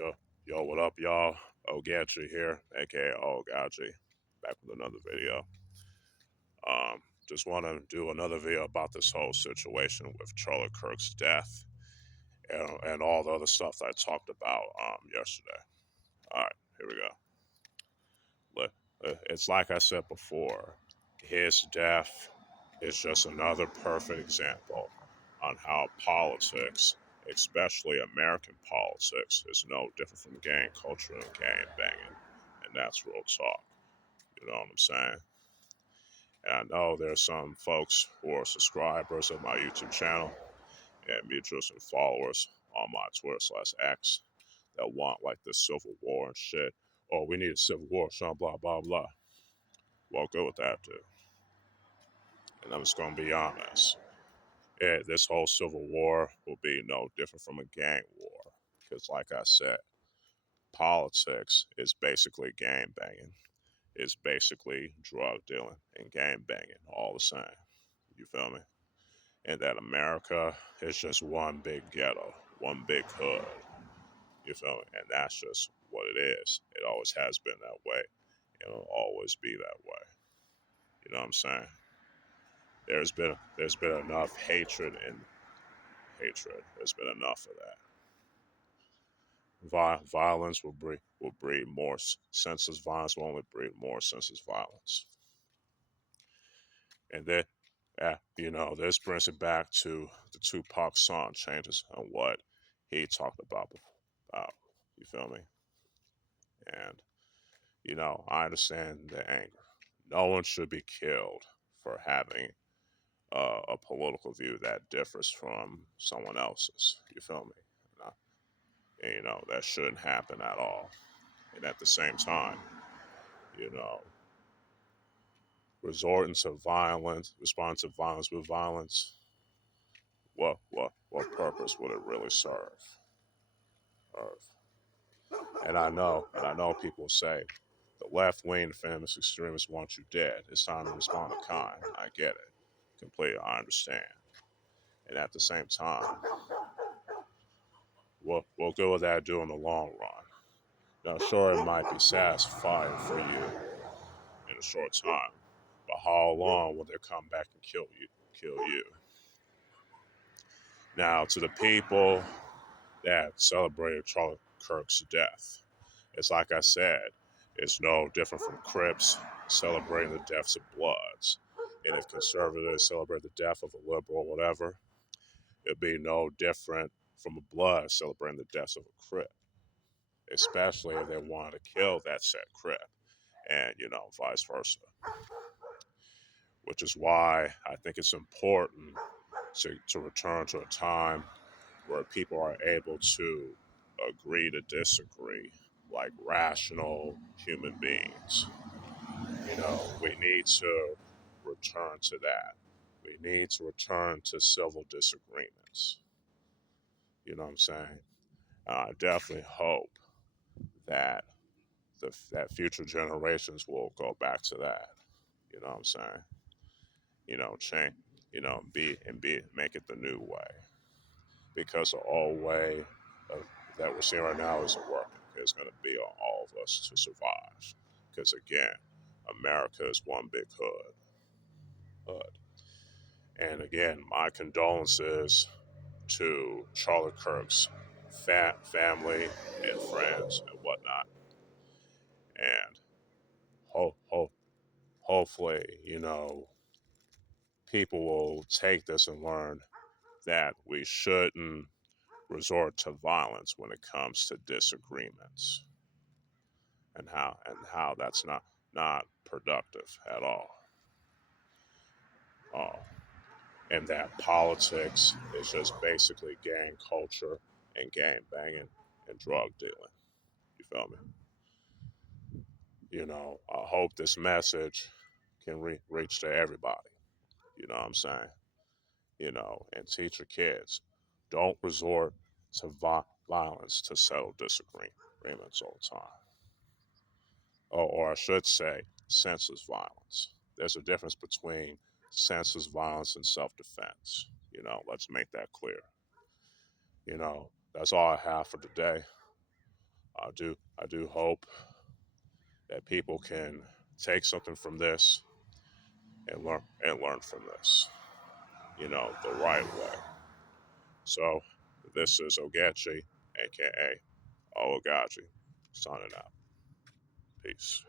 Yo, yo, what up, y'all? Ogachi here, aka Ogachi, back with another video. Just want to do another video about this whole situation with Charlie Kirk's death and all the other stuff that I talked about yesterday. All right, here we go. Look, it's like I said before, his death is just another perfect example on how politics, especially American politics, is no different from gang culture and gang banging. And that's real talk. You know what I'm saying? And I know there's some folks who are subscribers of my YouTube channel and mutuals and followers on my Twitter/X that want like this civil war and shit. Oh, we need a civil war, so blah blah blah. Well, go with that too. And I'm just gonna be honest. This whole civil war will be no different from a gang war. Because, like I said, politics is basically gang banging. It's basically drug dealing and gang banging all the same. You feel me? And that America is just one big ghetto, one big hood. You feel me? And that's just what it is. It always has been that way. It'll always be that way. You know what I'm saying? There's been enough hatred and hatred. There's been enough of that. Violence will breed more senseless violence. Will only breed more senseless violence. And then, this brings it back to the Tupac song changes and what he talked about. You feel me? And I understand the anger. No one should be killed for having a political view that differs from someone else's. You feel me? And, that shouldn't happen at all. And at the same time, you know, resorting to violence, responding to violence with violence, what purpose would it really serve? And I know people say the left wing feminist extremists want you dead. It's time to respond in kind. I get it. Completely, I understand. And at the same time, what good will that do in the long run? Now, sure, it might be satisfying for you in a short time, but how long will they come back and kill you? Kill you. Now, to the people that celebrated Charlie Kirk's death, it's like I said, it's no different from Crips celebrating the deaths of Bloods. And if conservatives celebrate the death of a liberal or whatever, it'd be no different from a Blood celebrating the deaths of a Crip, especially if they wanted to kill that said Crip, and vice versa. Which is why I think it's important to return to a time where people are able to agree to disagree like rational human beings. We need to return to that. We need to return to civil disagreements. You know what I'm saying? I definitely hope that that future generations will go back to that. You know what I'm saying? Change. Be make it the new way, because the old way of, that we're seeing right now isn't working. It's going to be on all of us to survive. Because again, America is one big hood. And again, my condolences to Charlie Kirk's family and friends and whatnot. And hopefully, people will take this and learn that we shouldn't resort to violence when it comes to disagreements, and how that's not productive at all. Uh, and that politics is just basically gang culture and gang banging and drug dealing. You feel me? I hope this message can reach to everybody. You know what I'm saying? And teach your kids. Don't resort to violence to settle disagreements all the time. Or I should say, senseless violence. There's a difference between senseless violence and self-defense. Let's make that clear. That's all I have for today. I do hope that people can take something from this and learn from this, the right way. So this is Ogechi, aka Ogachi, signing out. Peace.